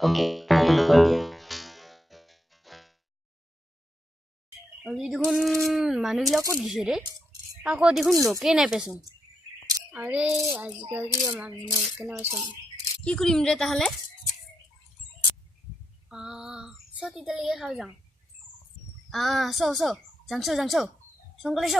ওকে আমি নকৰো দিয়া আজি দেখোন মানুহবিলাক ক'ত দিছে ৰে আকৌ দেখোন লোকেই নাই পেচোন আৰে আজিকালি মানুহ কেনেকুৱা কি কৰিম ৰে তাহলে চ তেতিয়ালৈকে খাওঁ যাওঁ যাংছো সোনকালে চ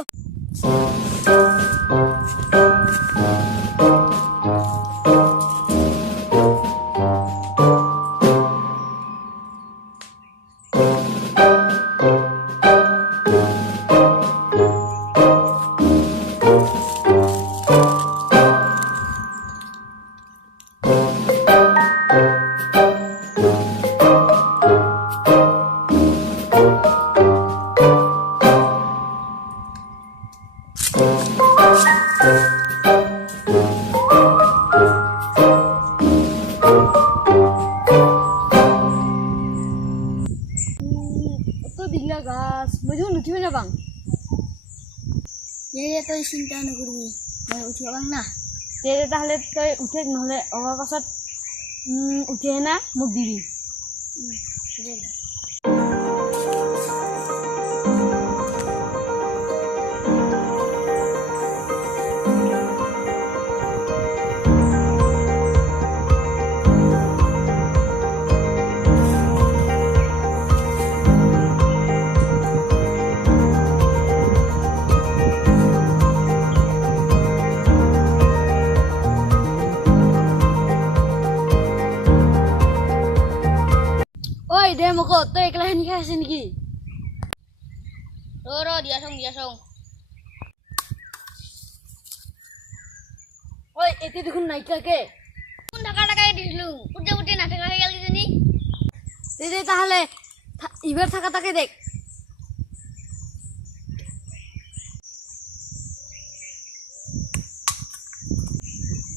দিগলা গাছ মই দেখোন উঠিবই নাপাং তই চিন্তা নকৰিবি মই উঠিব পাং না তাহলে তই উঠে নহলে অহাৰ পাছত উঠিহে না মোক দিবি ঐ দে মোক তই একলা হেনি খাই আছে নেকি ৰ দিয়া চং ঐ এতিয়া দেখোন নাইকাকে কোন টাকাই দিছিলো উঠে নাথাকা হয়ে গেল কিজানি দে তাহলে এবার থাকা তাকে দেখ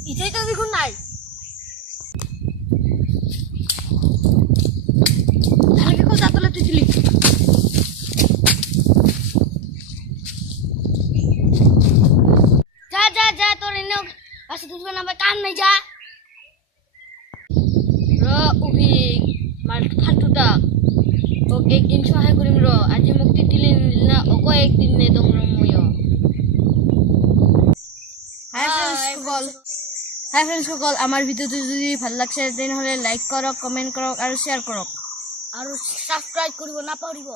ইটাই তো দেখুন নাই তাহলে তুই ছিলি যা তোর এনে আসে তুই নামে কাম নাই যা অভিক মাল ফালতুটা ওকে একদিন সহায় করিম আজি মুক্তি দিলি না ওকে একদিন নে দম মই হাই ফ্রেন্ডস সকল আমার ভিডিওটি যদি ভাল লাগছে তেনহলে লাইক করক কমেন্ট করক আর শেয়ার করক আর সাবস্ক্রাইব করিব না পারিব